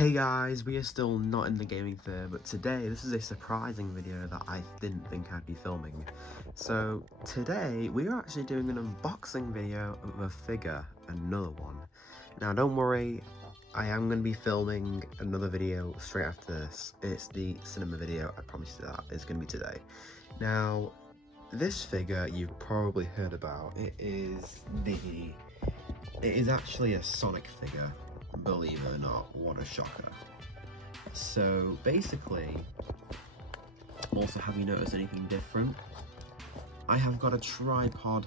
Hey guys, we are still not in the gaming fair, but today this is a surprising video that I didn't think I'd be filming. So today we are actually doing an unboxing video of a figure, another one. Now don't worry, I am going to be filming another video straight after this. It's the cinema video, I promise you that, it's going to be today. Now this figure you've probably heard about. It is actually a Sonic figure. Believe it or not, what a shocker. So basically, also, have you noticed anything different? I have got a tripod.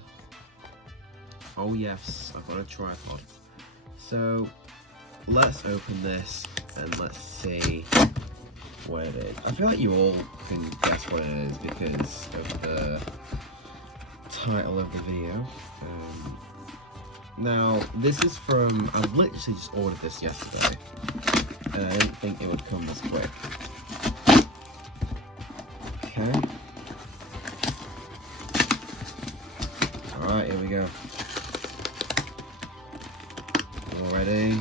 Oh yes, I've got a tripod. So let's open this and let's see what it is. I feel like you all can guess what it is because of the title of the video. Now, this is from, I literally just ordered this yesterday, and I didn't think it would come this quick. Okay. Alright, here we go. All ready?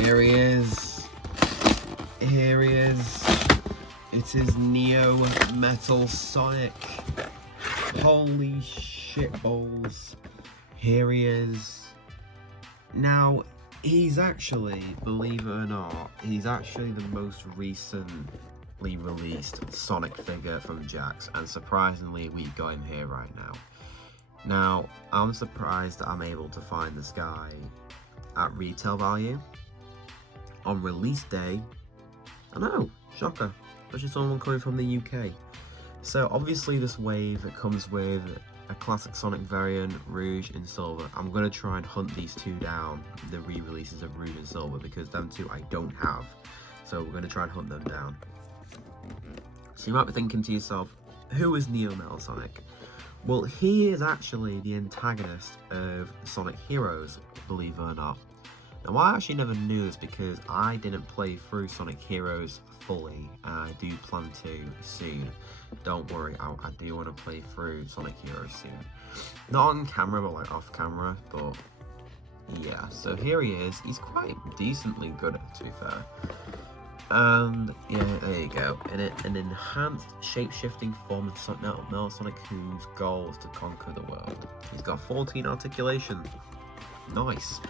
Here he is. Here he is. It is Neo Metal Sonic. Holy shit balls. Here he is. Now, he's actually, believe it or not, he's actually the most recently released Sonic figure from Jakks, and surprisingly, we got him here right now. Now, I'm surprised that I'm able to find this guy at retail value on release day. I know, shocker, especially someone coming from the UK. So obviously this wave, it comes with a classic Sonic variant, Rouge and Silver. I'm going to try and hunt these two down, the re-releases of Rouge and Silver, because them two I don't have. So we're going to try and hunt them down. So you might be thinking to yourself, who is Neo Metal Sonic? Well, he is actually the antagonist of Sonic Heroes, believe it or not. Now, I actually never knew this because I didn't play through Sonic Heroes fully, and I do plan to soon. Don't worry, I do want to play through Sonic Heroes soon. Not on camera, but like off camera, but yeah. So here he is. He's quite decently good, to be fair. And yeah, there you go. An enhanced shape-shifting form of Sonic Metal Sonic, whose goal is to conquer the world. He's got 14 articulation. Nice.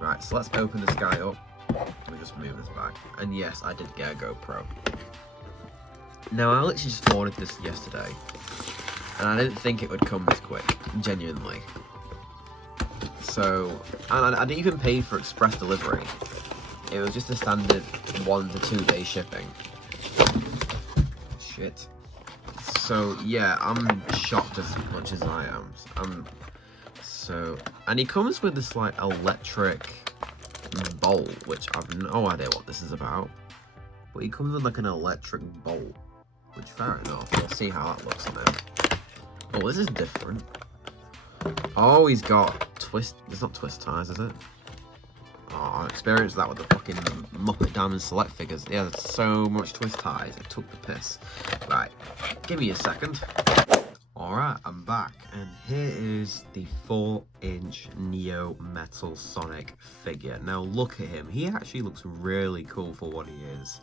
Right, so let's open this guy up. Let me just move this back. And yes, I did get a GoPro. Now, I literally just ordered this yesterday, and I didn't think it would come this quick, genuinely. So, and I didn't even pay for express delivery. It was just a standard 1 to 2 day shipping. Shit. So, yeah, I'm shocked as much as I am. And he comes with this like electric bolt, which I've no idea what this is about. But he comes with like an electric bolt, which fair enough. We'll see how that looks now. Oh, this is different. Oh, he's got twist. It's not twist ties, is it? Oh, I experienced that with the fucking Muppet Diamond Select figures. Yeah, there's so much twist ties. It took the piss. Right, give me a second. Alright, I'm back, and here is the 4-inch Neo Metal Sonic figure. Now look at him, he actually looks really cool for what he is.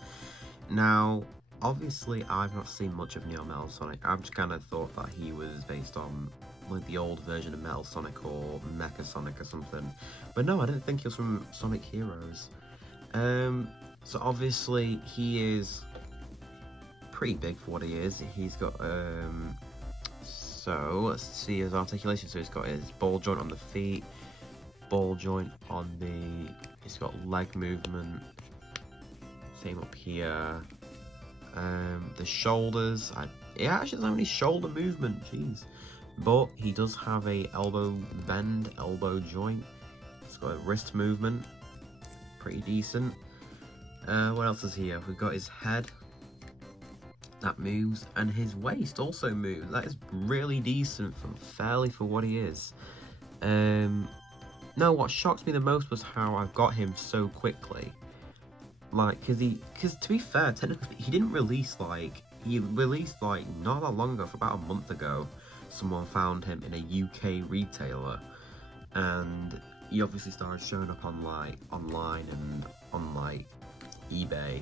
Now, obviously I've not seen much of Neo Metal Sonic. I've just kind of thought that he was based on like the old version of Metal Sonic or Mecha Sonic or something. But no, I didn't think he was from Sonic Heroes. So obviously he is pretty big for what he is. He's got so let's see his articulation. So he's got his ball joint on the feet, ball joint on the, he's got leg movement, same up here. The shoulders, he actually doesn't have any shoulder movement, jeez. But he does have a elbow bend, elbow joint. He's got a wrist movement, pretty decent. What else is here? We've got his head. That moves, and his waist also moves. That is really decent, fairly for what he is. No, what shocked me the most was how I got him so quickly. Like, because to be fair, technically, he released like not that long ago, for about a month ago. Someone found him in a UK retailer, and he obviously started showing up on like online and on like eBay,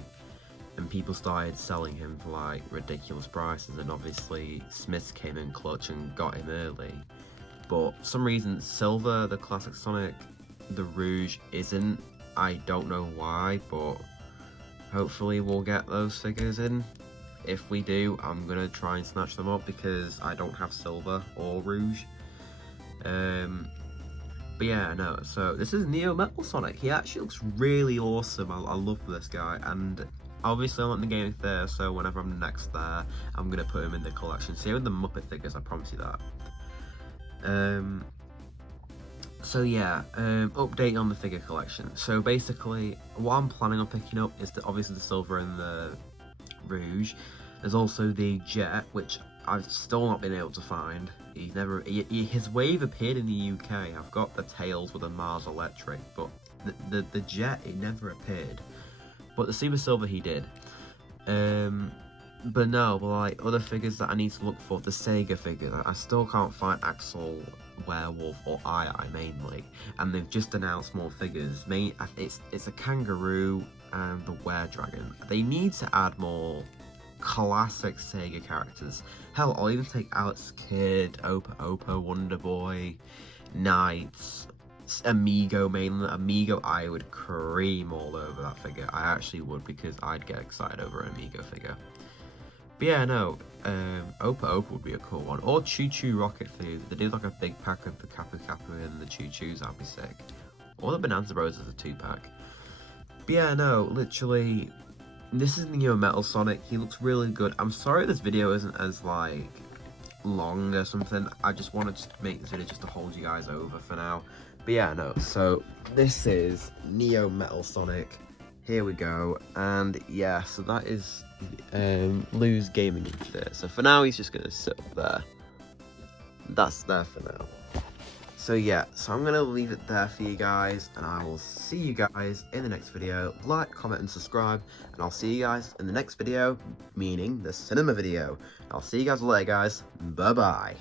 and people started selling him for like ridiculous prices, and obviously Smiths came in clutch and got him early. But for some reason Silver, the classic Sonic, the Rouge isn't. I don't know why, but hopefully we'll get those figures in. If we do, I'm gonna try and snatch them up because I don't have Silver or Rouge. But yeah, no, so this is Neo Metal Sonic. He actually looks really awesome. I love this guy, and obviously I'm not in the game there, so whenever I'm next there, I'm gonna put him in the collection. Same with the Muppet figures, I promise you that. So yeah, update on the figure collection. So basically, what I'm planning on picking up is obviously the Silver and the Rouge. There's also the Jet, which I've still not been able to find. He's never. His wave appeared in the UK. I've got the Tails with a Mars Electric, but the Jet, it never appeared. But the Super Silver, he did. But like other figures that I need to look for, the Sega figures, I still can't find Axel, Werewolf, or Eye mainly, and they've just announced more figures. It's a Kangaroo and the Were-Dragon. They need to add more classic Sega characters. Hell, I'll even take Alex Kidd, Opa, Wonder Boy, Knights, Amigo mainly. Amigo, I would cream all over that figure. I actually would, because I'd get excited over an Amigo figure. But yeah, no, Opa would be a cool one. Or Choo Choo Rocket figures. They do like a big pack of the Kappa Kappa and the Choo Choos, that'd be sick. Or the Bonanza Bros as a 2-pack. But yeah, no, literally, this is Neo Metal Sonic. He looks really good. I'm sorry this video isn't as like long or something. I just wanted to make this video just to hold you guys over for now. But yeah, no, so this is Neo Metal Sonic. Here we go. And yeah, so that is Lou's gaming into there. So for now, he's just gonna sit up there. That's there for now. So yeah, so I'm gonna leave it there for you guys, and I will see you guys in the next video. Like, comment, and subscribe, and I'll see you guys in the next video, meaning the cinema video. I'll see you guys later, guys. Bye bye.